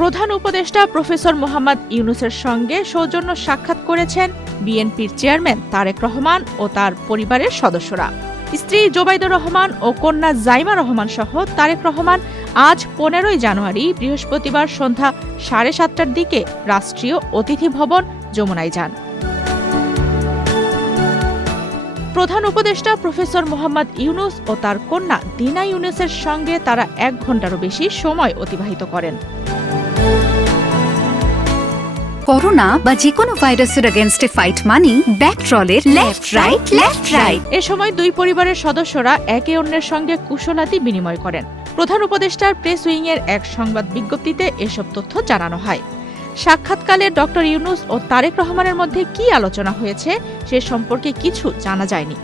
প্রধান উপদেষ্টা প্রফেসর মোহাম্মদ ইউনূসের সঙ্গে সৌজন্য সাক্ষাৎ করেছেন বিএনপির চেয়ারম্যান তারেক রহমান ও তার পরিবারের সদস্যরা। স্ত্রী জোবাইদুর রহমান ও কন্যা জাইমা রহমান সহ তারেক রহমান আজ 15 জানুয়ারি বৃহস্পতিবার সন্ধ্যা 7:30টার দিকে রাষ্ট্রীয় অতিথি ভবন যমুনায় যান। প্রধান উপদেষ্টা প্রফেসর মোহাম্মদ ইউনূস ও তার কন্যা দিনা ইউনূসের সঙ্গে তারা 1 ঘণ্টারও বেশি সময় অতিবাহিত করেন। করোনা বা যে কোনো ভাইরাসের এগেইনস্টে ফাইট মানি ব্যাকট্রলের লেফট রাইট। এ সময় দুই পরিবারের সদস্যরা একে অন্যের সঙ্গে কুশলাদি বিনিময় করেন। প্রধান উপদেষ্টার প্রেস উইংয়ের এক সংবাদ বিজ্ঞপ্তিতে এসব তথ্য জানানো হয়। সাক্ষাৎকালে ডক্টর ইউনূস ও তারেক রহমানের মধ্যে কী আলোচনা হয়েছে সে সম্পর্কে কিছু জানা যায়নি।